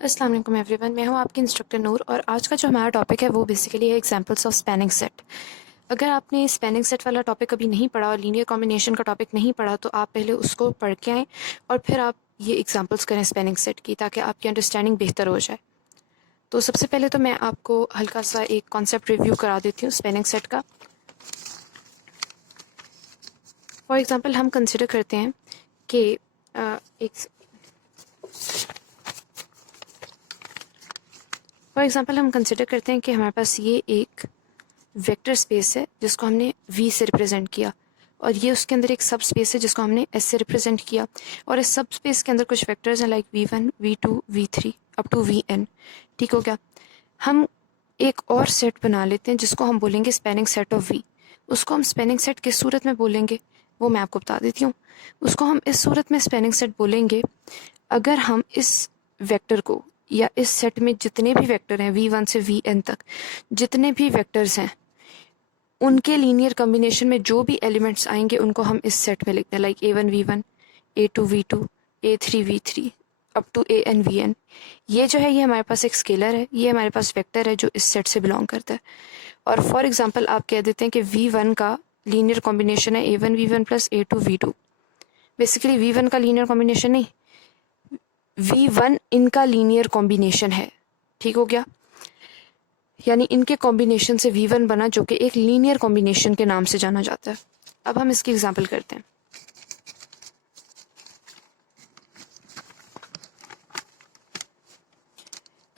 अस्सलाम वालेकुम एवरीवन, मैं हूं आपकी इंस्ट्रक्टर नूर और आज का जो हमारा टॉपिक है वो बेसिकली है एग्जांपल्स ऑफ स्पैनिंग सेट। अगर आपने स्पैनिंग सेट वाला टॉपिक कभी नहीं पढ़ा और लीनियर कॉम्बिनेशन का टॉपिक नहीं पढ़ा तो आप पहले उसको पढ़ के आएँ और फिर आप ये एग्जांपल्स करें स्पैनिंग सेट की, ताकि आपकी अंडरस्टैंडिंग बेहतर हो जाए। तो सबसे पहले तो मैं आपको हल्का सा एक कॉन्सेप्ट रिव्यू करा देती हूँ स्पैनिंग सेट का। फॉर एग्ज़ाम्पल हम कंसिडर करते हैं कि एक फॉर एग्ज़ाम्पल हम कंसिडर करते हैं कि हमारे पास ये एक वेक्टर स्पेस है जिसको हमने v से रिप्रेजेंट किया, और ये उसके अंदर एक सब स्पेस है जिसको हमने s से रिप्रेजेंट किया, और इस सब स्पेस के अंदर कुछ वेक्टर्स हैं like v1 v2 v3 up to vn। ठीक हो गया। हम एक और सेट बना लेते हैं जिसको हम बोलेंगे स्पैनिंग सेट ऑफ v। उसको हम स्पैनिंग सेट किस सूरत में बोलेंगे वो मैं आपको बता देती हूँ। उसको हम इस सूरत में स्पैनिंग सेट बोलेंगे अगर हम इस वेक्टर को या इस सेट में जितने भी वेक्टर हैं v1 से vn तक, जितने भी वेक्टर्स हैं उनके लीनियर कॉम्बिनेशन में जो भी एलिमेंट्स आएंगे उनको हम इस सेट में लिखते हैं, like a1 v1 a2 v2 a3 v3 up to an vn। ये जो है ये हमारे पास एक स्केलर है, ये हमारे पास वेक्टर है जो इस सेट से बिलोंग करता है। और फॉर एग्जांपल आप कह देते हैं कि v1 का लीनियर कॉम्बिनेशन है a1 v1 plus a2 v2। Basically v1 का लीनियर कॉम्बिनेशन नहीं, v1 इनका लीनियर कॉम्बिनेशन है। ठीक हो गया। यानी इनके कॉम्बिनेशन से v1 बना, जो कि एक लीनियर कॉम्बिनेशन के नाम से जाना जाता है। अब हम इसकी एग्जांपल करते हैं।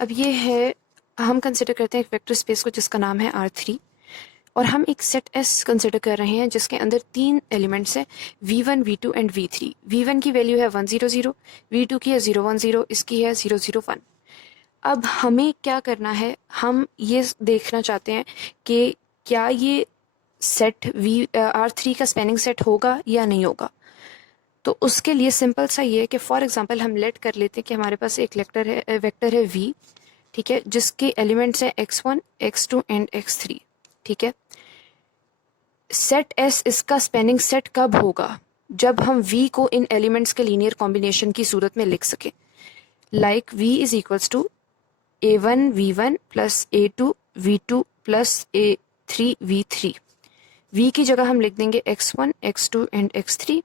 अब ये है, हम कंसिडर करते हैं एक वेक्टर स्पेस को जिसका नाम है R3, और हम एक सेट S कंसिडर कर रहे हैं जिसके अंदर 3 एलिमेंट्स हैं v1 v2 and v3। v1 की वैल्यू है 1 0 0, v2 की है 0 1 0, इसकी है 0 0 1। अब हमें क्या करना है, हम ये देखना चाहते हैं कि क्या ये सेट R3 का स्पैनिंग सेट होगा या नहीं होगा। तो उसके लिए सिंपल सा ये है कि फॉर एग्जांपल हम लेट कर लेते हैं कि हमारे पास एक वेक्टर है v, ठीक है, जिसके एलिमेंट्स हैं x1 x2 एंड x3। ठीक है। सेट S इसका स्पैनिंग सेट कब होगा, जब हम v को इन एलिमेंट्स के लीनियर कॉम्बिनेशन की सूरत में लिख सकें, like v is equals to a1 v1 plus a2 v2 plus a3 v3। v की जगह हम लिख देंगे x1 x2 एंड x3,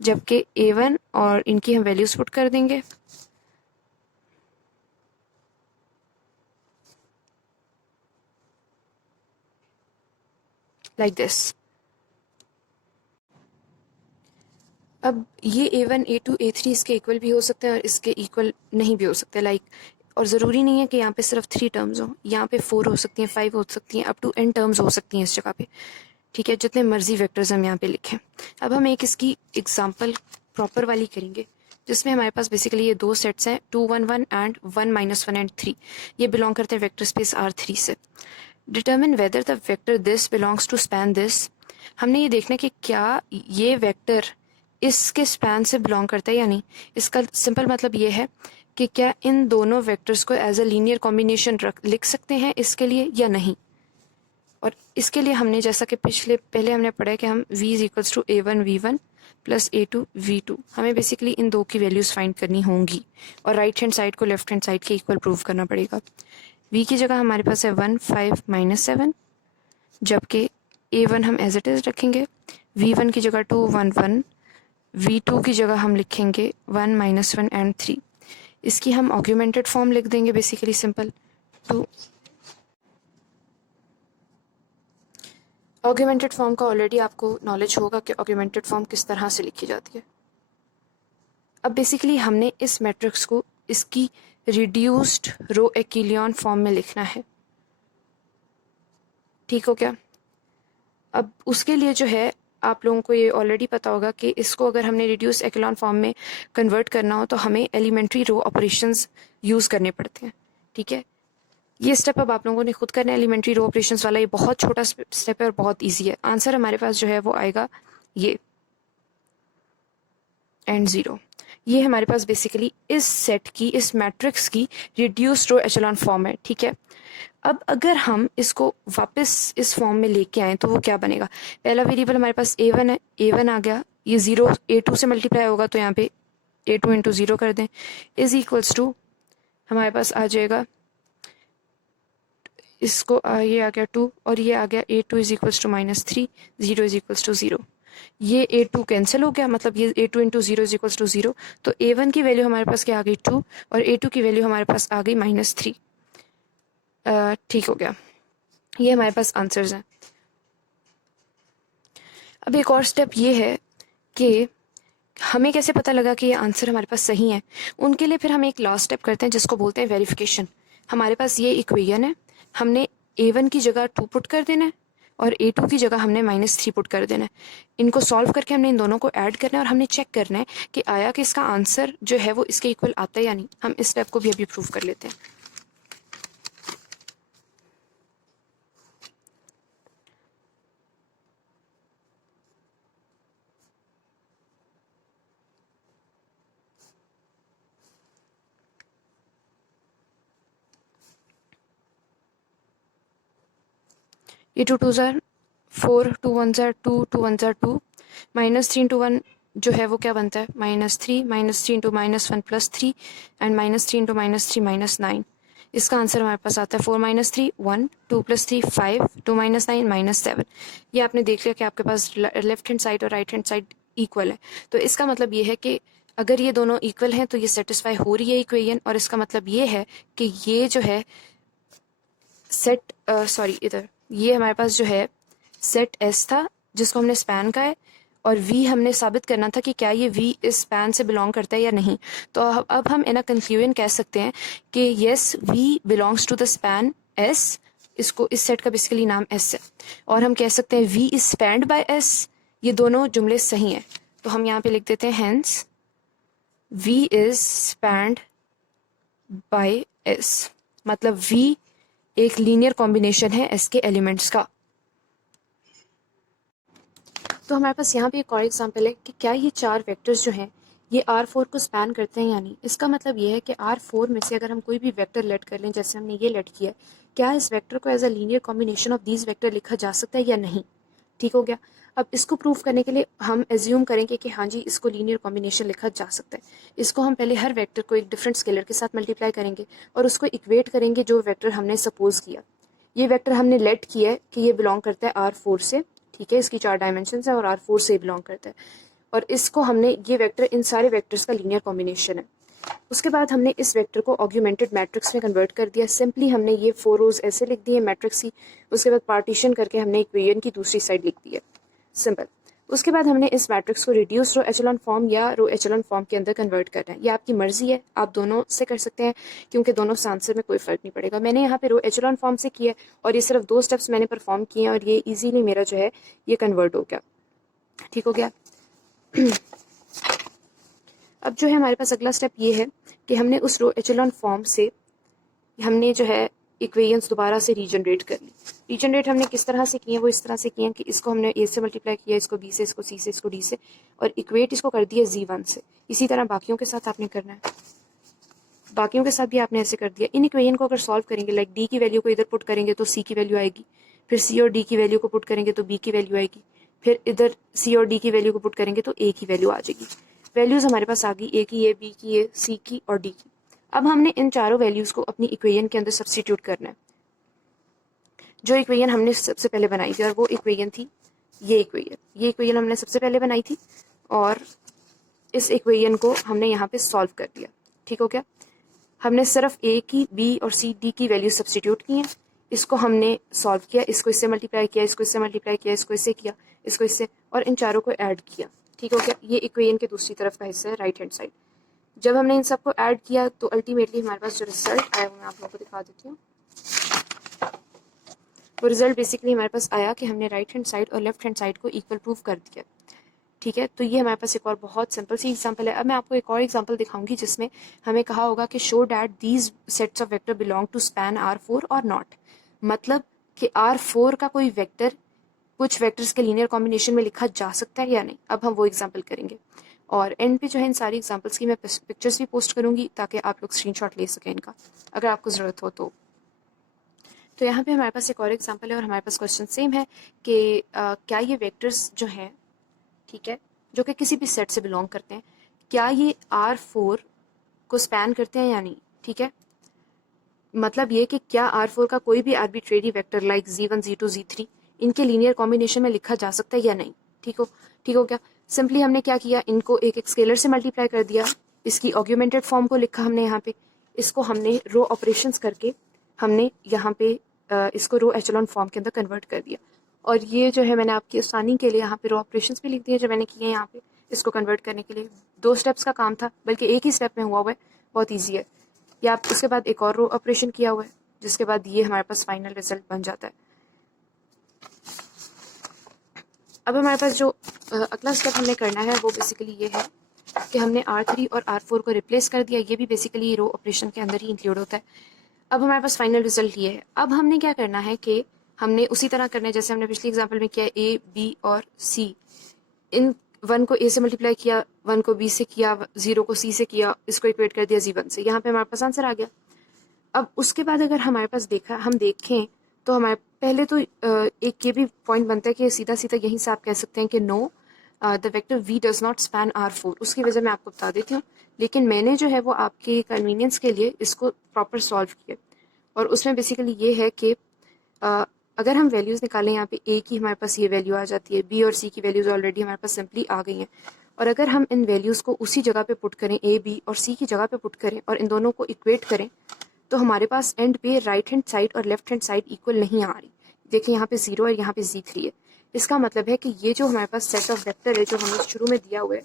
जबकि a1 और इनकी हम वैल्यूज पुट कर देंगे। Like this. अब ये a1 a2 a3 इसके इक्वल भी हो सकते हैं और इसके इक्वल नहीं भी हो सकते, लाइक और ज़रूरी नहीं है कि यहाँ पे सिर्फ 3 टर्म्स हो, यहाँ पे 4 हो सकती हैं, 5 हो सकती हैं, अप टू n टर्म्स हो सकती हैं इस जगह पे। ठीक है, जितने मर्जी वेक्टर्स हम यहाँ पे लिखें। अब हम एक इसकी एग्जांपल प्रॉपर वाली करेंगे जिसमें हमारे पास बेसिकली ये दो सेट्स हैं 2 1 1 एंड 1 -1 एंड 3। ये बिलोंग करते हैं वेक्टर स्पेस R3 से। Determine whether the vector this belongs to span this. हमने ये देखना कि क्या ये वेक्टर इसके स्पैन से बिलोंग करता है या नहीं। इसका सिंपल मतलब ये है कि क्या इन दोनों वेक्टर्स को एज अ लीनियर कॉम्बिनेशन लिख सकते हैं इसके लिए या नहीं। और इसके लिए हमने जैसा कि पहले हमने पढ़ा है कि हम v is equals to a1 v1 plus a2 v2, हमें बेसिकली इन दो की वैल्यूज़ फाइंड करनी होंगी और राइट हैंड साइड को लेफ्ट हैंड साइड के इक्वल प्रूव करना पड़ेगा। v की जगह हमारे पास है 1 5 -7, जबकि a1 हम एज इट इज़ रखेंगे, v1 की जगह 2 1 1, v2 की जगह हम लिखेंगे 1 -1 एंड 3। इसकी हम ऑग्यूमेंटेड फॉर्म लिख देंगे बेसिकली सिंपल 2। ऑग्यूमेंटेड फॉर्म का ऑलरेडी आपको नॉलेज होगा कि ऑग्यूमेंटेड फॉर्म किस तरह से लिखी जाती है। अब बेसिकली हमने इस मैट्रिक्स को इसकी रिड्यूस्ड रो एक्लियन फॉर्म में लिखना है। ठीक हो क्या। अब उसके लिए जो है आप लोगों को ये ऑलरेडी पता होगा कि इसको अगर हमने रिड्यूस एक्लियन फॉर्म में कन्वर्ट करना हो तो हमें एलिमेंट्री रो ऑपरेशंस यूज़ करने पड़ते हैं। ठीक है, ये स्टेप अब आप लोगों ने खुद करना है। एलिमेंट्री रो ऑपरेशंस वाला ये बहुत छोटा स्टेप है और बहुत इजी है। आंसर हमारे पास जो है वो आएगा ये एंड 0। ये हमारे पास बेसिकली इस सेट की, इस मैट्रिक्स की रिड्यूस्ड रो एचेलॉन फॉर्म है। ठीक है, अब अगर हम इसको वापस इस फॉर्म में लेके आए तो वो क्या बनेगा। पहला वेरिएबल हमारे पास a1 है, a1 आ गया, ये 0 a2 से मल्टीप्लाई होगा तो यहाँ पे a2 इंटू 0 कर दें, इज इक्वल्स टू हमारे पास आ जाएगा, इसको ये आ गया 2 और ये आ गया A2 is equals to -3, 0 is equals to 0। ये A2 कैंसिल हो गया, मतलब ये A2 into 0 is equals to 0। तो A1 की वैल्यू हमारे पास क्या आ गई 2 और A2 की वैल्यू हमारे पास आ गई -3। ठीक हो गया, ये हमारे पास आंसर्स हैं। अब एक और स्टेप ये है कि हमें कैसे पता लगा कि ये आंसर हमारे पास सही है। उनके लिए फिर हम एक लास्ट स्टेप करते हैं जिसको बोलते हैं वेरिफिकेशन। हमारे पास ये इक्वेशन है, हमने A1 की जगह 2 पुट कर देना है और A2 की जगह हमने -3 पुट कर देना है। इनको सॉल्व करके हमने इन दोनों को ऐड करना है और हमने चेक करना है कि आया कि इसका आंसर जो है वो इसके इक्वल आता है या नहीं। हम इस स्टेप को भी अभी प्रूव कर लेते हैं। ये 2 2 ज़ार 4, 2 1 ज़ार 2, 2 1 ज़ार 2, -3 इंटू 1 जो है वो क्या बनता है -3, -3 इंटू -1 +3 एंड -3 इंटू -3 -9। इसका आंसर हमारे पास आता है 4 -3 1, 2 + 3 5, 2 -9 -7। ये आपने देख लिया कि आपके पास लेफ्ट हैंड साइड और राइट हैंड साइड इक्वल है। तो इसका मतलब ये है कि अगर ये दोनों इक्वल हैं तो ये सेटिस्फाई हो रही है इक्वेशन, और इसका मतलब ये है कि ये जो है सेट सॉरी इधर ये हमारे पास जो है सेट एस था जिसको हमने स्पैन का है, और वी हमने साबित करना था कि क्या ये वी इस स्पैन से बिलोंग करता है या नहीं। तो अब हम इन अ कंक्लूजन कह सकते हैं कि yes v belongs to the span S. इसको इस सेट का बेसिकली नाम एस है, और हम कह सकते हैं v is spanned by S. ये दोनों जुमले सही हैं, तो हम यहाँ पे लिख देते हैं hence v is spanned by S, मतलब वी एक लीनियर कॉम्बिनेशन है एस के एलिमेंट्स का। तो हमारे पास यहाँ पे एक और एग्जांपल है कि क्या ये चार वेक्टर्स जो हैं ये R4 को स्पैन करते हैं या नहीं। इसका मतलब ये है कि R4 में से अगर हम कोई भी वेक्टर लेट कर लें, जैसे हमने ये लेट किया, क्या इस वेक्टर को as a linear combination of these vector लिखा जा सकता है या नहीं। ठीक हो गया। अब इसको प्रूव करने के लिए हम एज्यूम करेंगे कि हाँ जी इसको लीनियर कॉम्बिनेशन लिखा जा सकता है। इसको हम पहले हर वेक्टर को एक डिफरेंट स्केलर के साथ मल्टीप्लाई करेंगे और उसको इक्वेट करेंगे जो वेक्टर हमने सपोज किया। ये वेक्टर हमने लेट किया है कि ये बिलोंग करता है R4 से, ठीक है, इसकी 4 डायमेंशन है और R4 से बिलोंग करता है, और इसको हमने ये वेक्टर इन सारे वेक्टर्स का लीनियर कॉम्बिनेशन है। उसके बाद हमने इस वेक्टर को ऑग्यूमेंटेड मैट्रिक्स में कन्वर्ट कर दिया। सिंपली हमने ये 4 रोज ऐसे लिख दिए मैट्रिक्स ही, उसके बाद पार्टीशन करके हमने इक्वेशन की दूसरी साइड लिख दी है, सिंपल। उसके बाद हमने इस मैट्रिक्स को रिड्यूस रो एचेलॉन फॉर्म या रो एचेलॉन फॉर्म के अंदर कन्वर्ट करना है। ये आपकी मर्जी है, आप दोनों से कर सकते हैं क्योंकि दोनों से आंसर में कोई फ़र्क नहीं पड़ेगा। मैंने यहाँ पे रो एचेलॉन फॉर्म से किया और ये सिर्फ 2 स्टेप्स मैंने परफॉर्म किए हैं और ये इजीली मेरा जो है ये कन्वर्ट हो गया। ठीक हो गया। अब जो है हमारे पास अगला स्टेप ये है कि हमने उस रो एचेलॉन फॉर्म से हमने जो है इक्वेशंस दोबारा से रीजनरेट कर ली। रीजनरेट हमने किस तरह से किए हैं, वो इस तरह से किए हैं कि इसको हमने ए से मल्टीप्लाई किया, इसको बी से, इसको सी से, इसको डी से, और इक्वेट इसको कर दिया Z1 से। इसी तरह बाकियों के साथ आपने करना है, बाकियों के साथ भी आपने ऐसे कर दिया। इन इक्वेशन को अगर सॉल्व करेंगे, लाइक डी की वैल्यू को इधर पुट करेंगे तो सी की वैल्यू आएगी, फिर सी और डी की वैल्यू को पुट करेंगे तो बी की वैल्यू आएगी, फिर इधर सी और डी की वैल्यू को पुट करेंगे तो ए की वैल्यू आ जाएगी। वैल्यूज़ हमारे पास आ गई, ए की, ए बी की, ए सी की और डी की। अब हमने इन चारों वैल्यूज़ को अपनी इक्वेशन के अंदर सब्स्टिट्यूट करना है। जो इक्वेशन हमने सबसे पहले बनाई थी और वो इक्वेशन थी ये इक्वेशन हमने सबसे पहले बनाई थी और इस इक्वेशन को हमने यहाँ पे सॉल्व कर दिया। ठीक हो गया। हमने सिर्फ ए की, बी और सी, डी की वैल्यू सब्स्टिट्यूट की हैं, इसको हमने सॉल्व किया, इसको इससे मल्टीप्लाई किया, इसको इससे मल्टीप्लाई किया, इसको इससे किया, इसको इससे, और इन चारों को ऐड किया। ठीक हो गया। ये इक्वेशन के दूसरी तरफ का हिस्सा है, राइट हैंड साइड। जब हमने इन सबको ऐड किया तो अल्टीमेटली हमारे पास जो रिजल्ट आया वो मैं आप लोगों को दिखा देती हूँ। वो रिजल्ट बेसिकली हमारे पास आया कि हमने राइट हैंड साइड और लेफ्ट हैंड साइड को इक्वल प्रूव कर दिया। ठीक है, तो ये हमारे पास एक और बहुत सिंपल सी एग्जांपल है। अब मैं आपको एक और एग्जांपल दिखाऊंगी जिसमें हमें कहा होगा कि show that these sets of vector belong to span R4 और नॉट, मतलब कि R4 का कोई वेक्टर कुछ वेक्टर्स के लीनियर कॉम्बिनेशन में लिखा जा सकता है या नहीं। अब हम वो एग्जाम्पल करेंगे और एंड पे जो है इन सारी एग्जाम्पल्स की मैं पिक्चर्स भी पोस्ट करूंगी ताकि आप लोग स्क्रीनशॉट ले सकें इनका, अगर आपको ज़रूरत हो तो। तो यहाँ पे हमारे पास एक और एग्जाम्पल है और हमारे पास क्वेश्चन सेम है कि क्या ये वेक्टर्स जो हैं, ठीक है, जो कि किसी भी सेट से बिलोंग करते हैं, क्या ये R4 को स्पैन करते हैं या नहीं। ठीक है, मतलब ये कि क्या R4 का कोई भी arbitrary vector like Z1 Z2 Z3 इनके लीनियर कॉम्बिनेशन में लिखा जा सकता है या नहीं। ठीक हो क्या। सिंपली हमने क्या किया, इनको एक एक स्केलर से मल्टीप्लाई कर दिया, इसकी ऑग्यूमेंटेड फॉर्म को लिखा हमने यहाँ पे, इसको हमने रो ऑपरेशंस करके हमने यहाँ पे इसको रो एचेलॉन फॉर्म के अंदर कन्वर्ट कर दिया। और ये जो है मैंने आपकी आसानी के लिए यहाँ पे रो ऑपरेशंस भी लिख दिए जो मैंने किए हैं यहाँ पे इसको कन्वर्ट करने के लिए। 2 स्टेप्स का काम था, बल्कि एक ही स्टेप में हुआ है, बहुत ईजी है। या आप उसके बाद एक और रो ऑपरेशन किया हुआ है, जिसके बाद ये हमारे पास फाइनल रिजल्ट बन जाता है। अब हमारे पास जो अगला स्टेप हमने करना है वो बेसिकली ये है कि हमने R3 और R4 को रिप्लेस कर दिया। ये भी बेसिकली रो ऑपरेशन के अंदर ही इंक्लूड होता है। अब हमारे पास फाइनल रिजल्ट ये है। अब हमने क्या करना है कि हमने उसी तरह करना है जैसे हमने पिछले एग्जाम्पल में किया, A, B और C। इन 1 को A से मल्टीप्लाई किया, 1 को B से किया, 0 को C से किया, इसको इक्वेट कर दिया Z1 से। यहाँ पे हमारे पास आंसर आ गया। अब उसके बाद अगर हमारे पास हम देखें तो हमारे पहले तो एक ये भी पॉइंट बनता है कि सीधा सीधा यहीं से आप कह सकते हैं कि know the vector V does not span R4। उसकी वजह मैं आपको बता देती हूँ, लेकिन मैंने जो है वो आपके कन्वीनियंस के लिए इसको प्रॉपर सॉल्व किया। और उसमें बेसिकली ये है कि अगर हम वैल्यूज़ निकालें, यहाँ पे A की हमारे पास ये वैल्यू आ जाती है, B और C की वैल्यूज़ ऑलरेडी हमारे पास सिंपली आ गई हैं। और अगर हम इन वैल्यूज़ को उसी जगह पे पुट करें, A, B और C की जगह पे पुट करें और इन दोनों को इक्वेट करें, तो हमारे पास एंड पे राइट हैंड साइड और लेफ्ट हैंड साइड इक्वल नहीं आ रही। देखिए यहाँ पे 0 है, यहाँ पे Z3 है। इसका मतलब है कि ये जो हमारे पास सेट ऑफ वेक्टर है जो हमें शुरू में दिया हुआ है,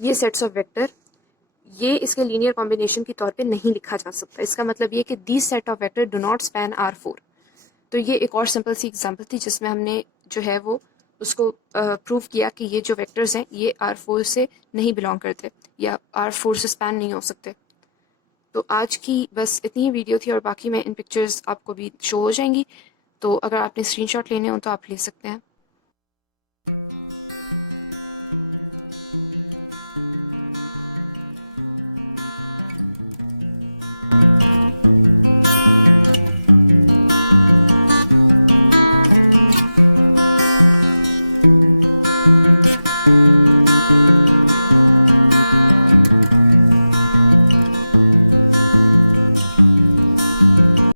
ये सेट्स ऑफ वेक्टर, ये इसके लीनियर कॉम्बिनेशन के तौर पे नहीं लिखा जा सकता। इसका मतलब ये कि this set of vector do not span R4। तो ये एक और सिंपल सी एग्जांपल थी जिसमें हमने जो है वो उसको प्रूव किया कि ये जो वेक्टर्स हैं ये R4 से नहीं बिलोंग करते या R4 से स्पैन नहीं हो सकते। तो आज की बस इतनी ही वीडियो थी और बाकी मैं इन पिक्चर्स आपको भी शो हो जाएंगी, तो अगर आपने स्क्रीनशॉट लेने हो तो आप ले सकते हैं।